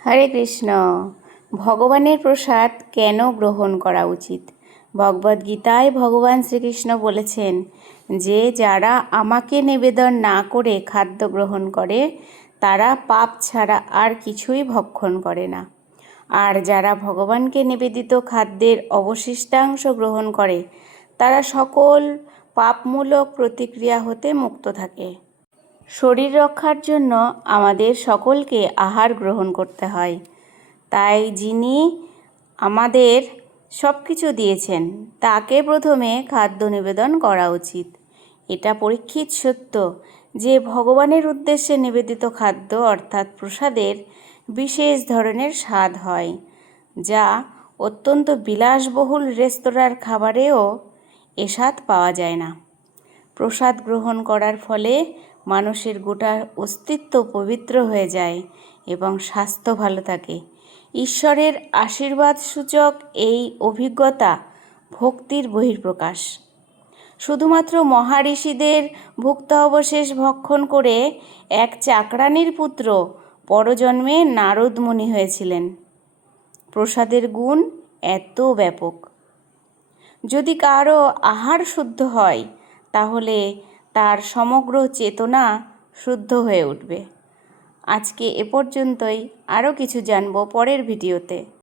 হরে কৃষ্ণ। ভগবানের প্রসাদ কেন গ্রহণ করা উচিত? ভগবদ্গীতায় ভগবান শ্রীকৃষ্ণ বলেছেন যে যারা আমাকে নিবেদন না করে খাদ্য গ্রহণ করে তারা পাপ ছাড়া আর কিছুই ভক্ষণ করে না। আর যারা ভগবানকে নিবেদিত খাদ্যের অবশিষ্টাংশ গ্রহণ করে তারা সকল পাপমূলক প্রতিক্রিয়া হতে মুক্ত থাকে। শরীর রক্ষার জন্য আমাদের সকলকে আহার গ্রহণ করতে হয়। তাই যিনি আমাদের সব কিছু দিয়েছেন তাকে প্রথমে খাদ্য নিবেদন করা উচিত। এটা পরীক্ষিত সত্য যে ভগবানের উদ্দেশ্যে নিবেদিত খাদ্য অর্থাৎ প্রসাদের বিশেষ ধরনের স্বাদ হয়, যা অত্যন্ত বিলাসবহুল রেস্তোরাঁর খাবারেও এ স্বাদ পাওয়া যায় না। প্রসাদ গ্রহণ করার ফলে মানুষের গোটা অস্তিত্ব পবিত্র হয়ে যায় এবং স্বাস্থ্য ভালো থাকে। ঈশ্বরের আশীর্বাদ সূচক এই অভিজ্ঞতা ভক্তির বহিঃপ্রকাশ। শুধুমাত্র মহাঋষিদের ভুক্ত অবশেষ ভক্ষণ করে এক চাকরানির পুত্র পরজন্মে নারদ মুনি হয়েছিলেন। প্রসাদের গুণ এত ব্যাপক। যদি কারো আহার শুদ্ধ হয় তাহলে তার সমগ্র চেতনা শুদ্ধ হয়ে উঠবে। আজকে এ পর্যন্তই। আরও কিছু জানবো পরের ভিডিওতে।